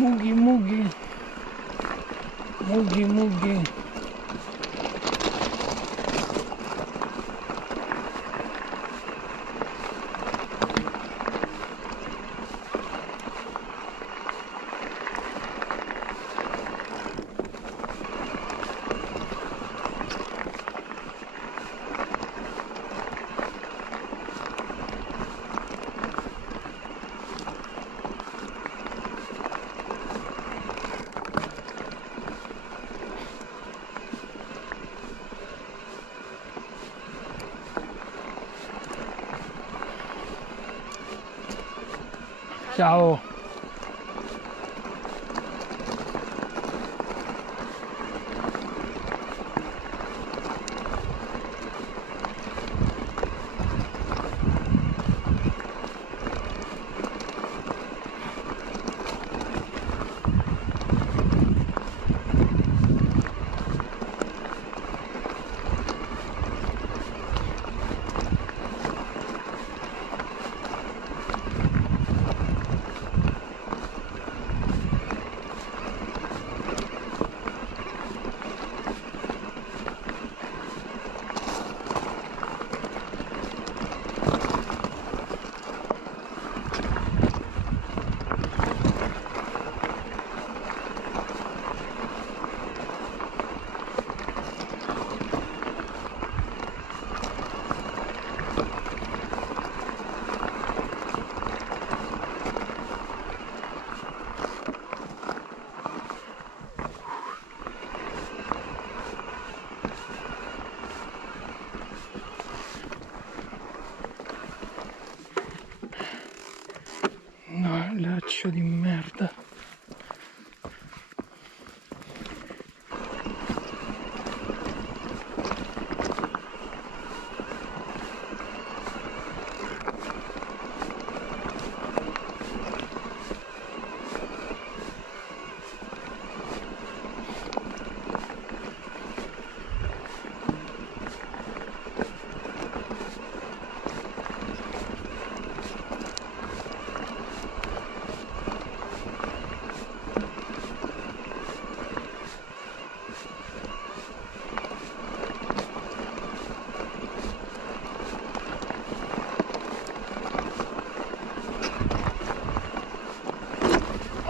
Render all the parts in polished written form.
Mughi, mughi. Mughi, mughi. Ciao. No, laccio di merda.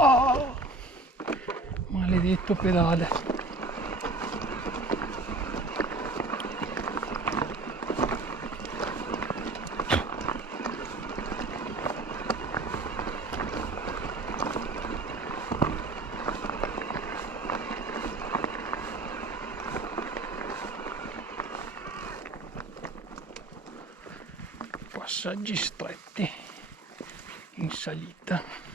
Oh, maledetto pedale. Passaggi stretti in salita.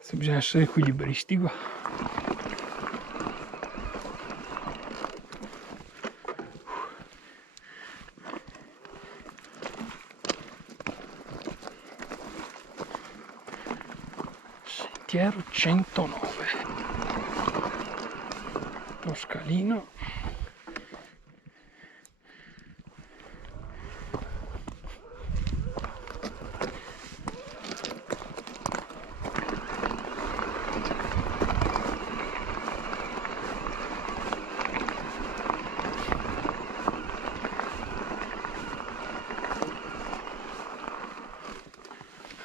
Se bisogna essere equilibristi qua. Sentiero 109. Lo scalino.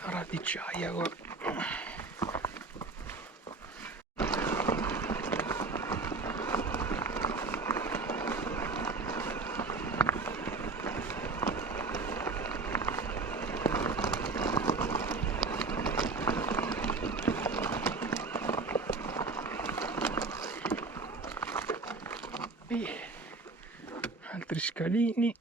Radicciaia qua. E altri scalini.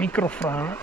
microfrana.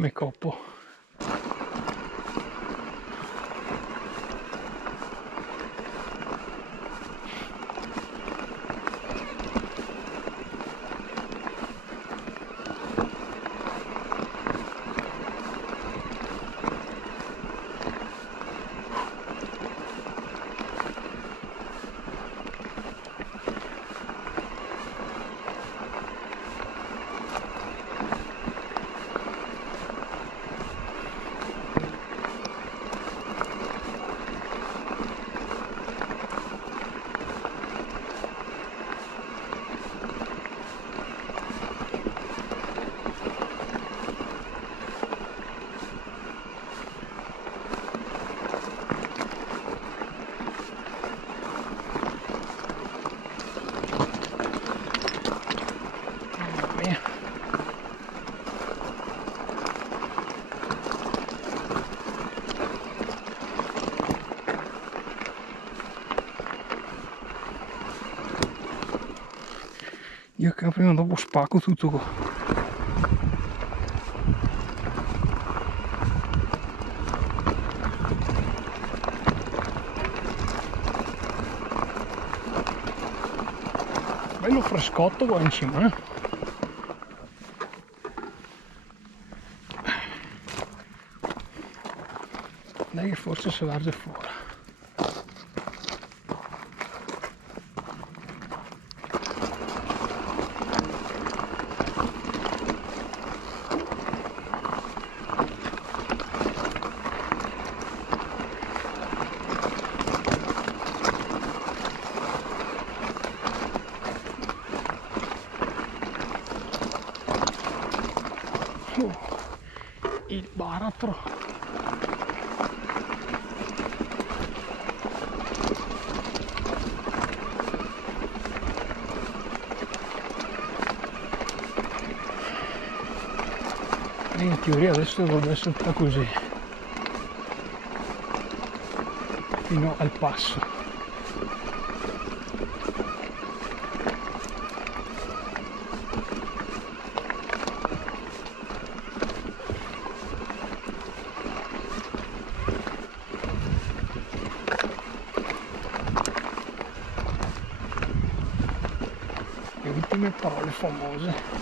Me coppo. Io che prima o dopo spacco tutto qua. Bello frescotto qua in cima, eh? Dai che forse si large fuori. Il baratro. In teoria adesso dovrebbe essere tutta così fino al passo. Le ultime parole famose.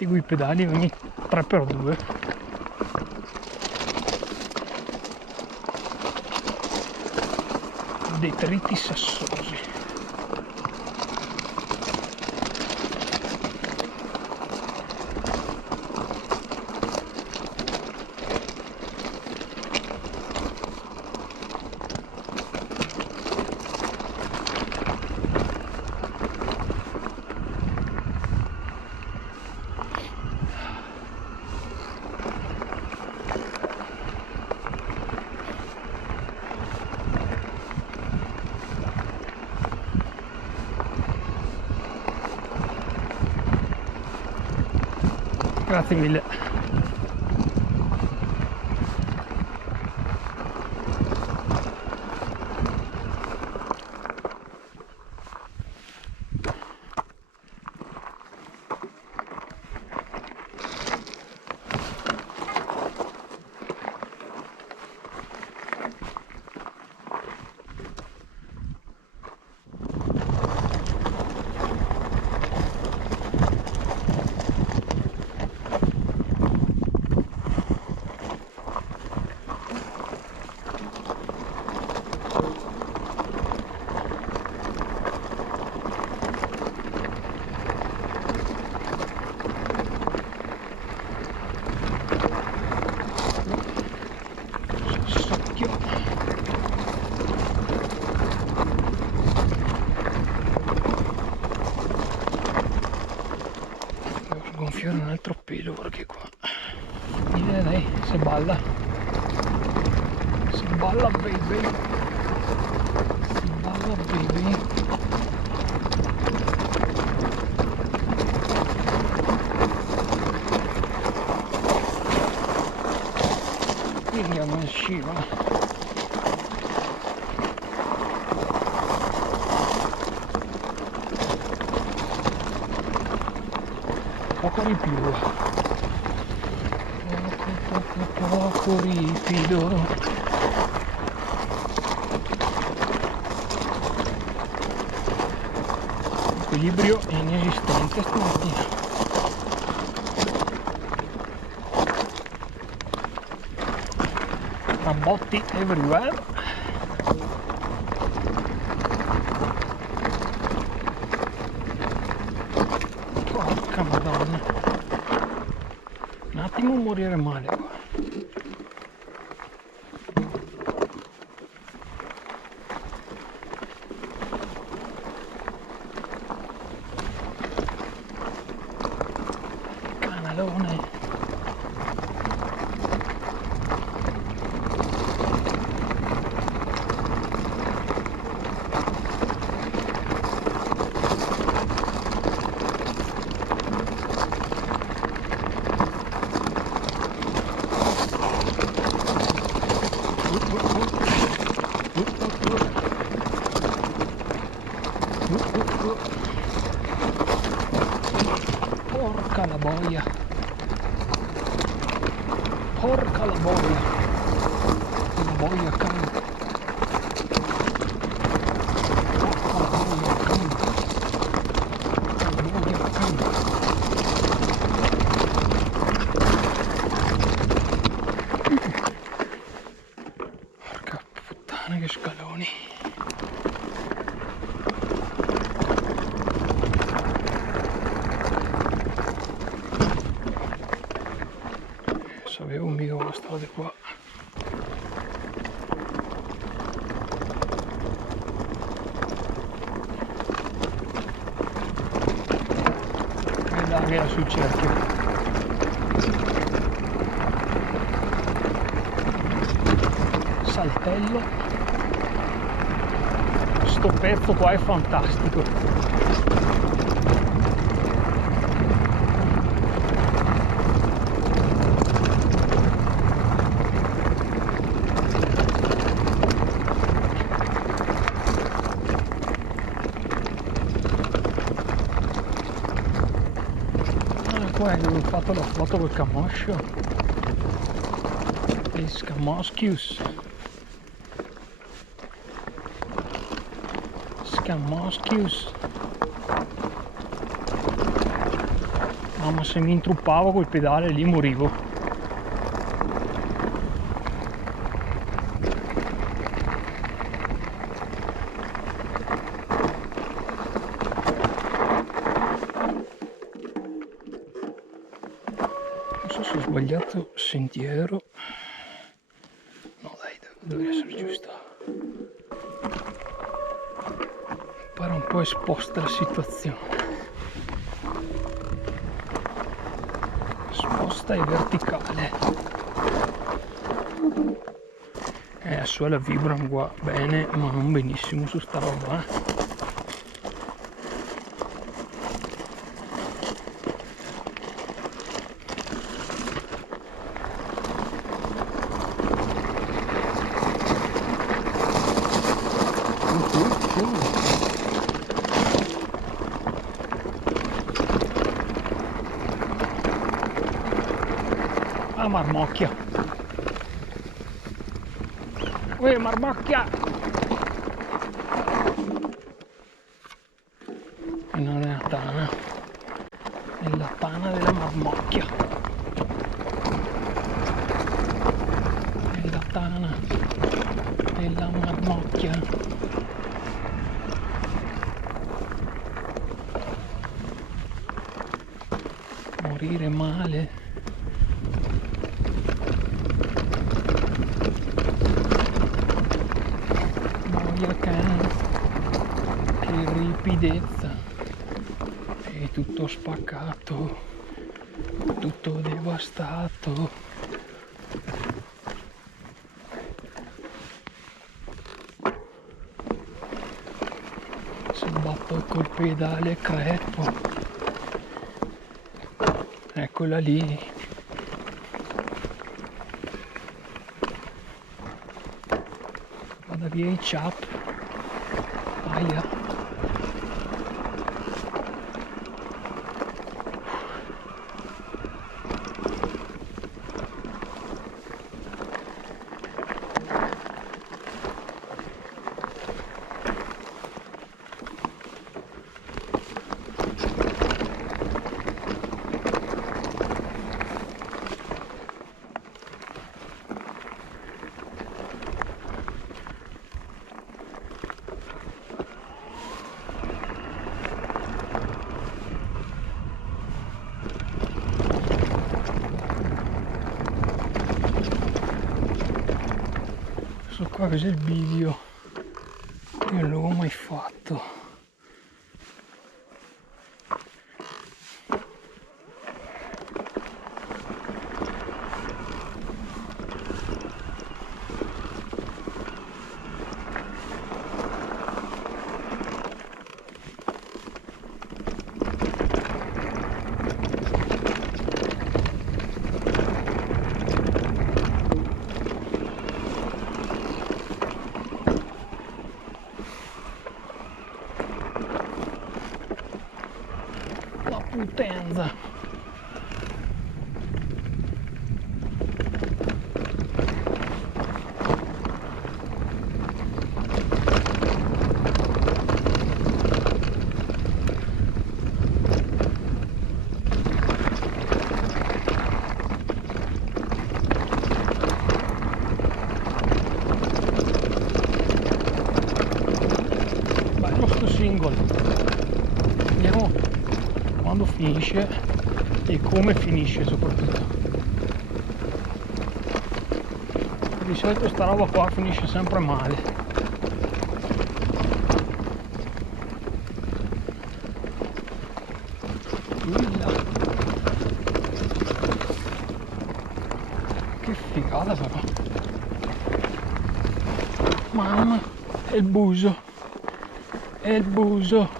Seguo i pedali ogni 3x2. Detriti sassosi. Grazie mille. Gonfiare un altro pelo perché qua dai, se balla baby, se balla baby. Andiamo in scivola. Poco di più, poco ripido. Equilibrio inesistente stamattina. Rambotti everywhere. Porca madonna, un attimo morire male qua. Canalone. Porca la boia. Porca la boia. La boia canta. Porca la boia canta. La boia canta. Porca puttana che scaloni. Sapevo mica come state qua. E dai, era sul cerchio. Saltello. Sto pezzo qua è fantastico. Poi ho fatto la foto col camoscio e scamoschius Mamma, se mi intruppavo col pedale lì morivo. Non so se ho sbagliato sentiero. No dai, deve essere giusto. Pare un po' esposta la situazione. Esposta e verticale. Adesso la vibram qua bene, ma non benissimo su sta roba. Ah, marmocchia. Uè, marmocchia. E non è la tana. È la tana della marmocchia. È la tana della marmocchia. Morire male. Che ripidezza, è tutto spaccato, tutto devastato. Se batto col pedale crepo, eccola lì. Vada via i chap. Aia. Qua cos'è il bivio? Io non l'avevo mai fatto. Potenza. Bello sto singolo. Vediamo quando finisce e come finisce soprattutto. Di solito sta roba qua finisce sempre male. Che figata però. Mamma, è il buso. È il buso.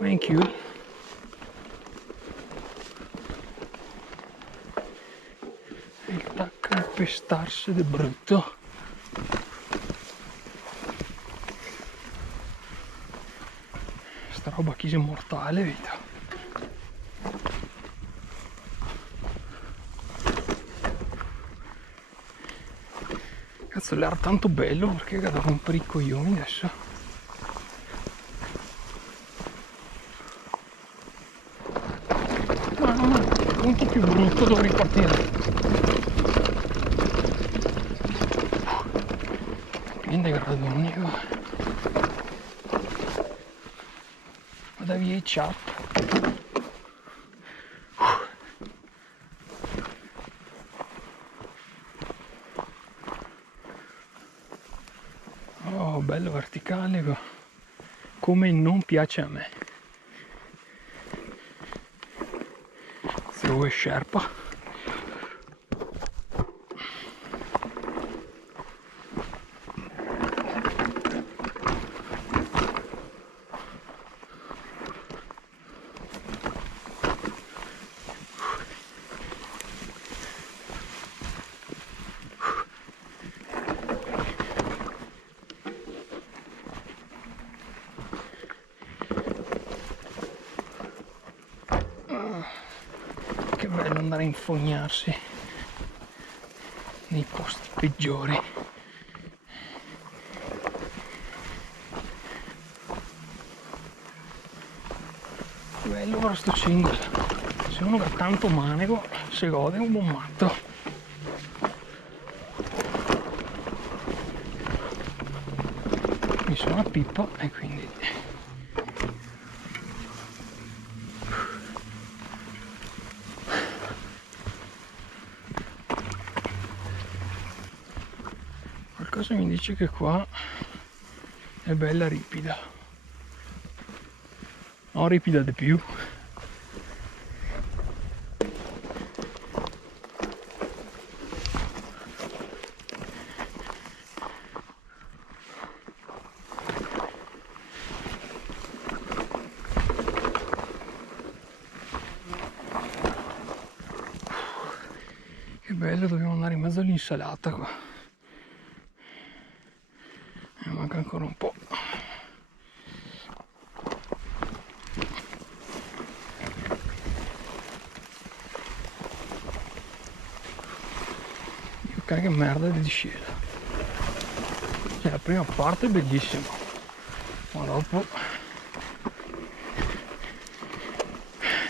Thank you. Il tacca a pestarsi di brutto. sta roba chi è mortale, vedo. Cazzo, l'era tanto bello perché cade un po' i coglioni adesso. Ma un po' più brutto devo ripartire. Pieno di gradoni qua. Vada via i ciap. Oh, bello verticale qua. Come non piace a me. Se vuoi sherpa. Che bello andare a infognarsi nei posti peggiori. Bello però sto single. Se uno ha tanto manego si gode un buon matto. Mi sono a pippa e quindi qualcosa mi dice che qua è bella ripida. No, ripida di più. Che bello, dobbiamo andare in mezzo all'insalata qua. Manca ancora un po'. Che merda di discesa. Cioè, la prima parte è bellissima, ma dopo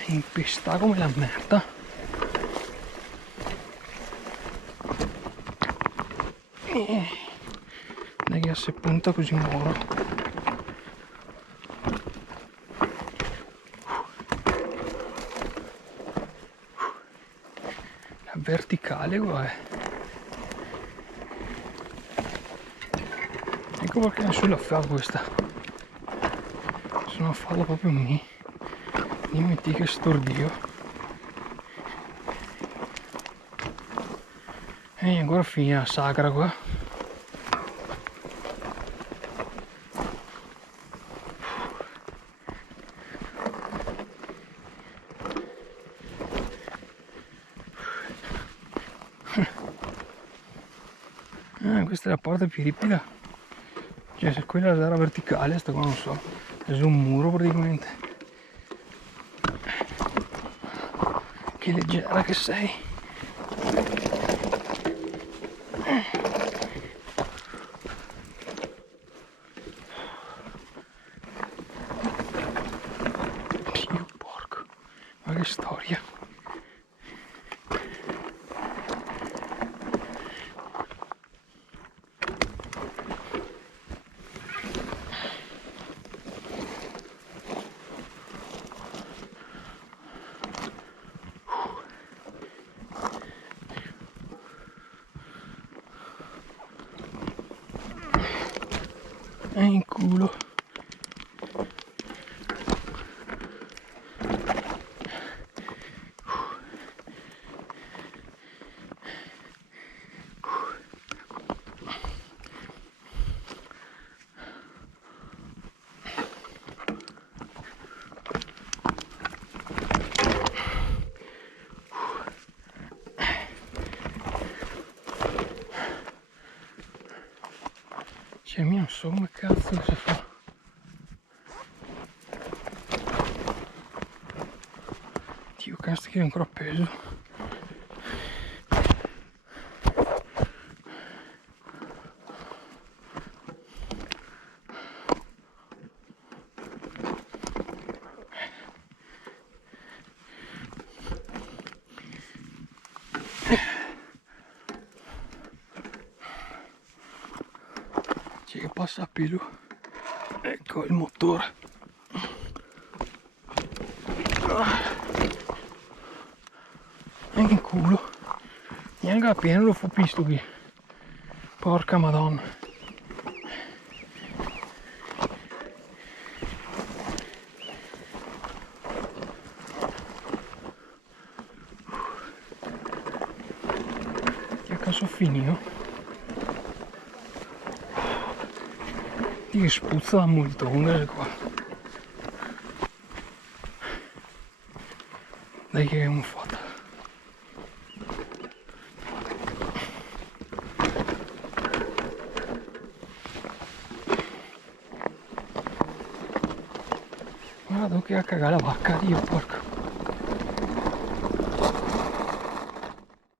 impesta come la merda. Dai che se punta così muoro. La verticale qua è. Ecco perché nessuno la fa questa. Se non farla proprio mi metti che stordio. E ancora fine la sacra qua. Questa è la parte più ripida. Cioè, se quella era verticale, sta qua non so, è su un muro praticamente. Che leggera che sei. Dio porco, ma che storia. In culo. Cioè, io non so come cazzo si fa. Io ancora peso. C'è che passa a pelo. Ecco il motore. Anche in culo. Neanche appena lo fu visto qui. Porca madonna. Che cazzo finito? Che spuzza da molto, qua. Dai che abbiamo fatto. Guarda che a cagare la vacca, Dio, porco.